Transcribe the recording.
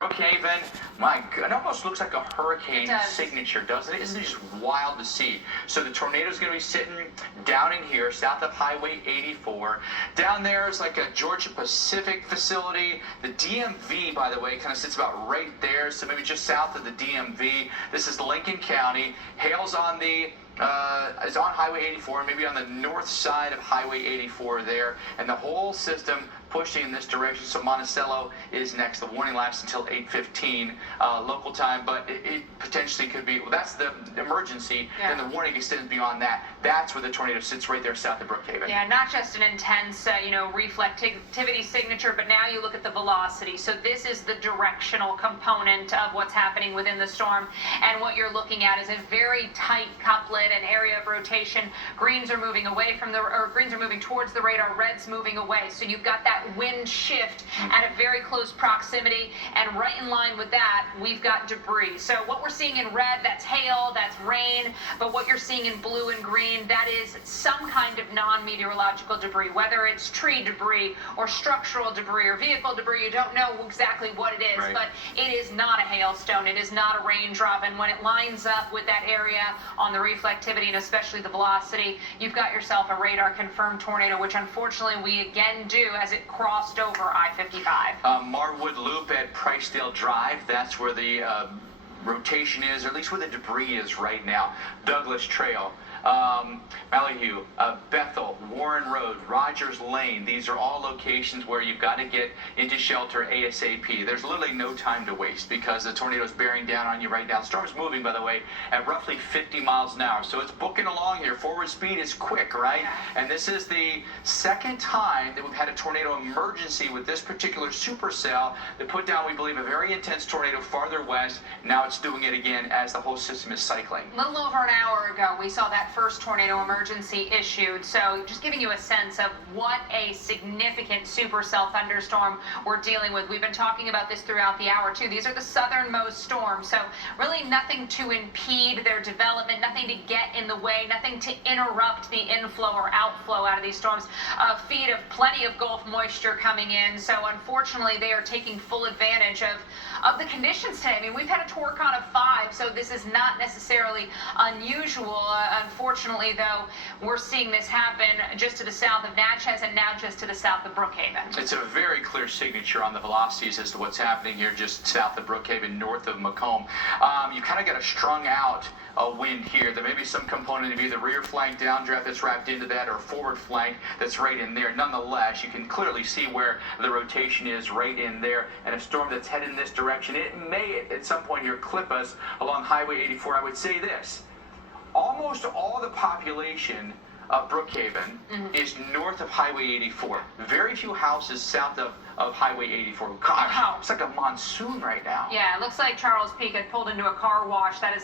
Brookhaven, my God, it almost looks like a hurricane signature, doesn't it? Isn't it just wild to see? So the tornado's going to be sitting down in here, south of Highway 84. Down there is like a Georgia Pacific facility. The DMV, by the way, kind of sits about right there, so maybe just south of the DMV. This is Lincoln County. Hail's on the is on Highway 84, maybe on the north side of Highway 84 there, and the whole system pushing in this direction. So Monticello is next. The warning lasts until 8:15 local time, but it potentially could be. Well, that's the emergency. Yeah. Then the warning extends beyond that. That's where the tornado sits, right there south of Brookhaven. Yeah, not just an intense, reflectivity signature, but now you look at the velocity. So this is the directional component of what's happening within the storm, and what you're looking at is a very tight couplet, an area of rotation. Greens are moving away from greens are moving towards the radar, reds moving away. So you've got that wind shift at a very close proximity, and right in line with that, we've got debris. So what we're seeing in red, that's hail, that's rain, but what you're seeing in blue and green, that is some kind of non-meteorological debris, whether it's tree debris or structural debris or vehicle debris. You don't know exactly what it is, right, but it is not a hailstone. It is not a raindrop, and when it lines up with that area on the reflectivity and especially the velocity, you've got yourself a radar-confirmed tornado, which unfortunately we again do as it crossed over I-55. Marwood Loop at Pricedale Drive, that's where the rotation is, or at least where the debris is right now. Douglas Trail, Malahue, Bethel, Warren Road, Rogers Lane. These are all locations where you've got to get into shelter ASAP. There's literally no time to waste because the tornado is bearing down on you right now. The storm's moving, by the way, at roughly 50 miles an hour. So it's booking along here. Forward speed is quick, right? Yeah. And this is the second time that we've had a tornado emergency with this particular supercell that put down, we believe, a very intense tornado farther west. Now it's doing it again as the whole system is cycling. A little over an hour ago, we saw that first tornado emergency issued. So just giving you a sense of what a significant supercell thunderstorm we're dealing with. We've been talking about this throughout the hour too. These are the southernmost storms, so really nothing to impede their development, nothing to get in the way, nothing to interrupt the inflow or outflow out of these storms. A feed of plenty of Gulf moisture coming in, so unfortunately they are taking full advantage of the conditions today. I mean, we've had a torcon of 5, so this is not necessarily unusual. Unfortunately, though, we're seeing this happen just to the south of Natchez and now just to the south of Brookhaven. It's a very clear signature on the velocities as to what's happening here just south of Brookhaven, north of Macomb. You kind of got a strung out wind here. There may be some component of either rear flank downdraft that's wrapped into that or forward flank that's right in there. Nonetheless, you can clearly see where the rotation is right in there, and a storm that's headed in this direction, it may at some point here clip us along Highway 84. I would say this: almost all the population of Brookhaven is north of Highway 84. Very few houses south of Highway 84. Gosh, wow, it's like a monsoon right now. Yeah, it looks like Charles Peak had pulled into a car wash. That is